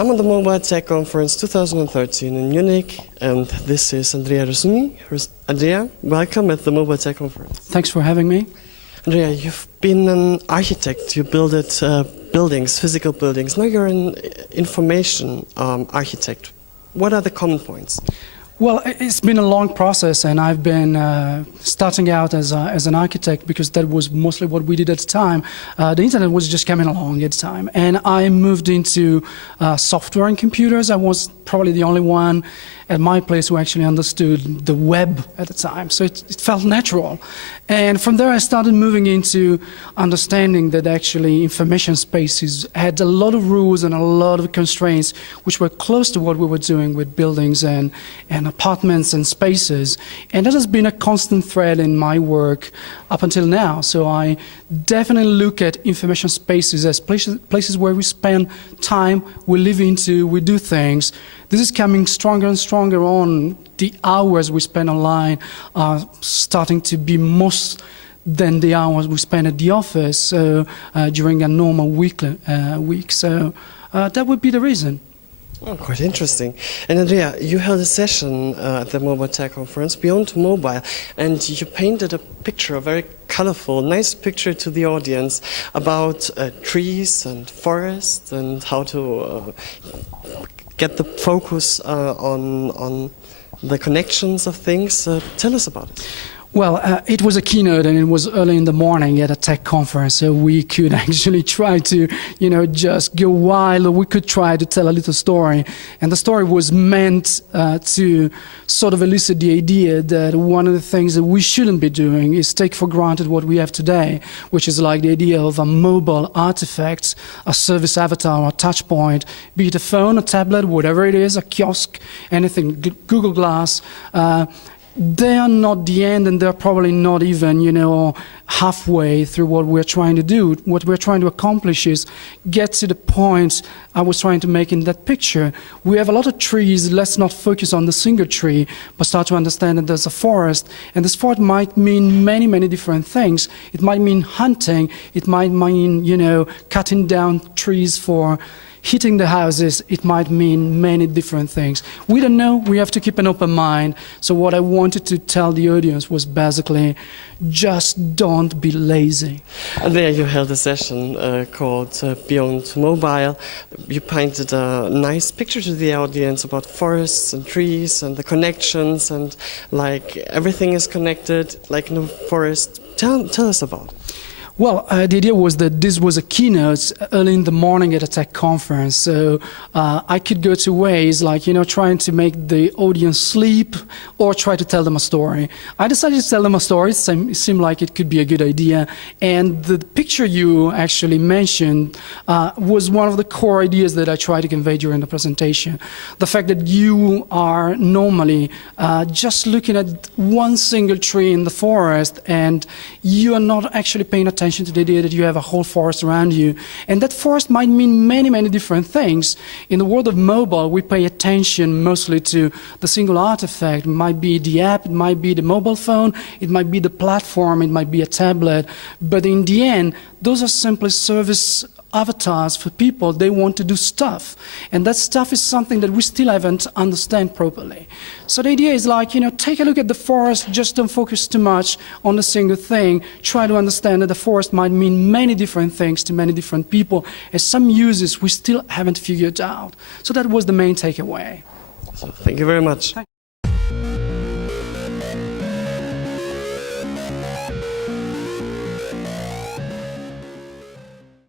I'm at the MobileTech Conference 2013 in Munich, and this is Andrea Resmini. Andrea, welcome at the MobileTech Conference. Thanks for having me. Andrea, you've been an architect. You built buildings, physical buildings. Now you're an information architect. What are the common points? Well, it's been a long process, and I've been starting out as an architect because that was mostly what we did at the time. The internet was just coming along at the time, and I moved into software and computers. I was probably the only one at my place who actually understood the web at the time, so it felt natural. And from there I started moving into understanding that actually information spaces had a lot of rules and a lot of constraints which were close to what we were doing with buildings and apartments and spaces. And that has been a constant thread in my work up until now. So I definitely look at information spaces as places where we spend time, we live into, we do things. This is coming stronger and stronger on. The hours we spend online are starting to be most than the hours we spend at the office during a normal week. So that would be the reason. Oh, quite interesting. And Andrea, you held a session at the MobileTech Conference, Beyond Mobile, and you painted a picture, a very colorful, nice picture to the audience about trees and forests and how to get the focus on the connections of things. Tell us about it. Well, it was a keynote, and it was early in the morning at a tech conference, so we could actually try to, just go wild, or we could try to tell a little story. And the story was meant to sort of elicit the idea that one of the things that we shouldn't be doing is take for granted what we have today, which is like the idea of a mobile artifact, a service avatar, or a touch point, be it a phone, a tablet, whatever it is, a kiosk, anything, Google Glass. They are not the end, and they're probably not even, halfway through what we're trying to do. What we're trying to accomplish is get to the point I was trying to make in that picture. We have a lot of trees. Let's not focus on the single tree, but start to understand that there's a forest, and this forest might mean many, many different things. It might mean hunting. It might mean, cutting down trees for hitting the houses. It might mean many different things. We don't know. We have to keep an open mind. So what I wanted to tell the audience was basically just don't be lazy. And there you held a session called Beyond Mobile. You painted a nice picture to the audience about forests and trees and the connections, and like everything is connected like in a forest. Tell us about it. Well, the idea was that this was a keynote early in the morning at a tech conference, so I could go two ways, like, trying to make the audience sleep or try to tell them a story. I decided to tell them a story. It seemed like it could be a good idea, and the picture you actually mentioned was one of the core ideas that I tried to convey during the presentation. The fact that you are normally just looking at one single tree in the forest, and you are not actually paying attention to the idea that you have a whole forest around you. And that forest might mean many, many different things. In the world of mobile, we pay attention mostly to the single artifact. It might be the app, it might be the mobile phone, it might be the platform, it might be a tablet. But in the end, those are simply service avatars for people. They want to do stuff, and that stuff is something that we still haven't understand properly. So the idea is like, take a look at the forest, just don't focus too much on a single thing. Try to understand that the forest might mean many different things to many different people, and some uses we still haven't figured out. So that was the main takeaway. So thank you very much.